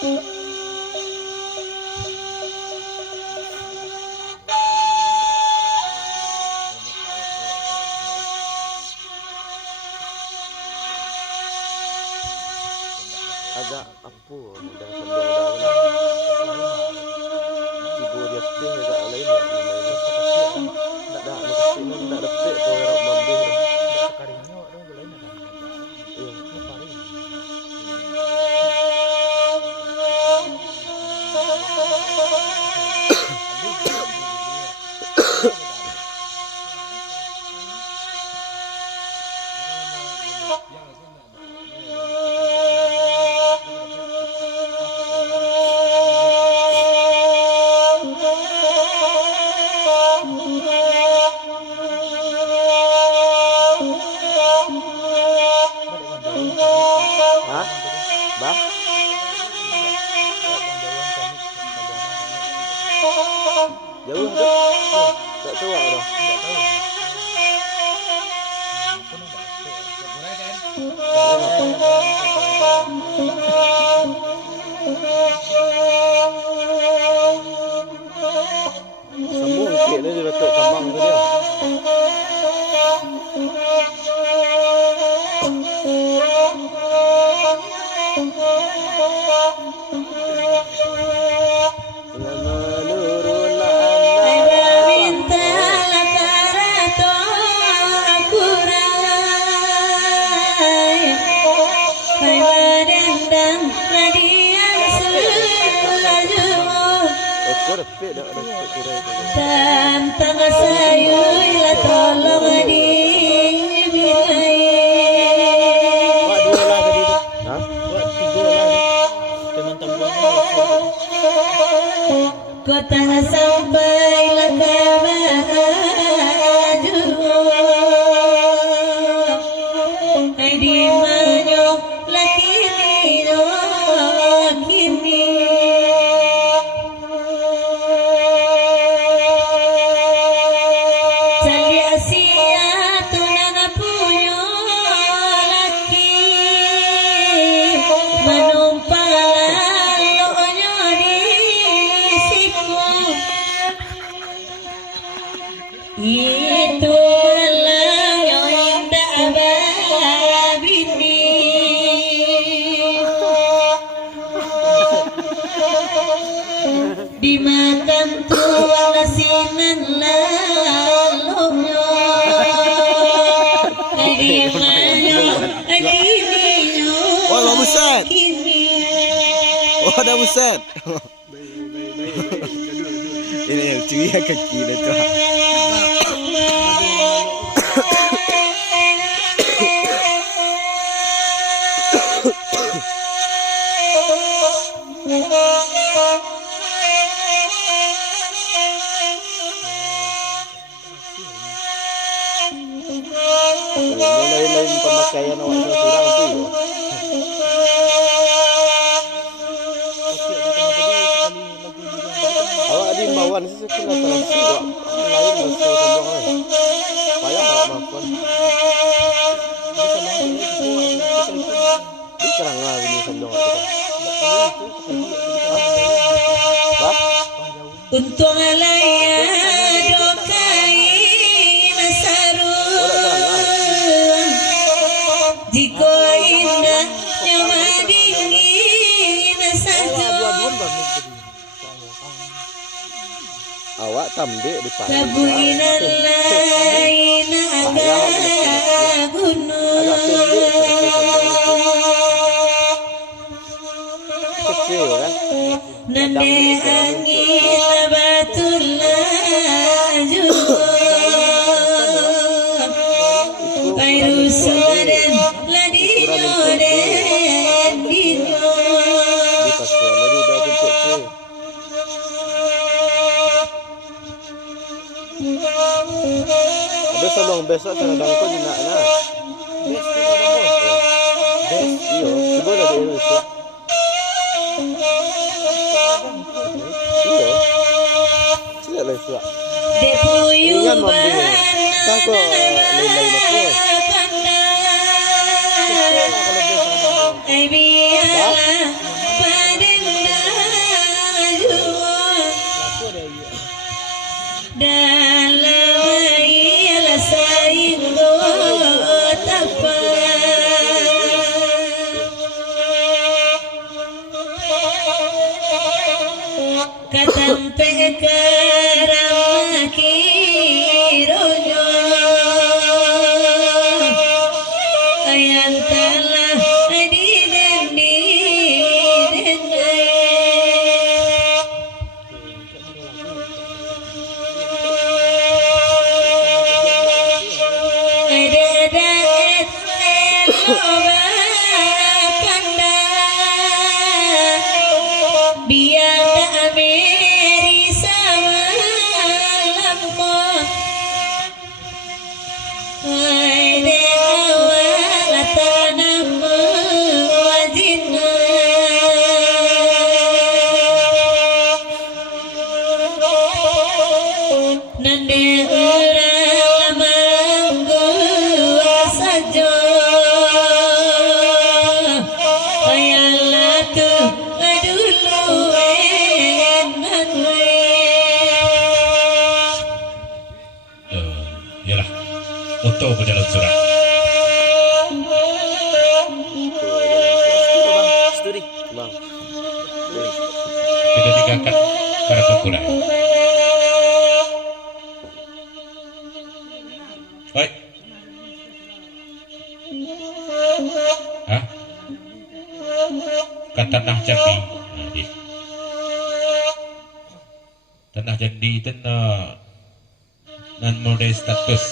Ada apa dah sandung dah tiba dia teh agak lain lah tak dah nak sini tak dapat tu orang mambih Sekarangnya orang boleh nak bah jauh tu tak tahu dah sambung sikit dia letak kambang tu dia Tanpa sayu ila tolong dibilai. Buat 2 lah tadi tu. Ha? Buat 3 lah. Teman tambuhan Kota sampai lah kabaju. Di manyo laki nino kini. Itu lang yung dababini di makam tuang asinan lalonyo di manyo aginyo oh dah buset oh dah buset ini curi kaki dah tu lain-lain pemakaian awak seorang tu awak di bawah ni sekena terasa awak lain masuk sambung kan payah awak maafkan ini kerang lah bunyi sambung awak apa? Untung alaya dokai masaru jika indah nyawa dingin saja awak tambik di pagi kabuinan lain agak gunung kecil kan nande angin batul laju Kairu soden ladinoden dino di pasuan dari dah bentuk kecil ada sambung besok saya dangko di nak nah bes tu dangko bes iyo cuba dah di Indonesia iyo sila lah suak ingat mampu tak kau lain-lain apa Ai biarlah badan panda biar tak beri sama lampu hai de awal tanam wajina nande urang manggu saja ayalah tu dulu enak Yalah, untuk berjalan surat. Studi. Bang. Kita tinggalkan para pengkurang. Baik. Hah? Kan tanah Jambi. Tanah Jambi itu nan model status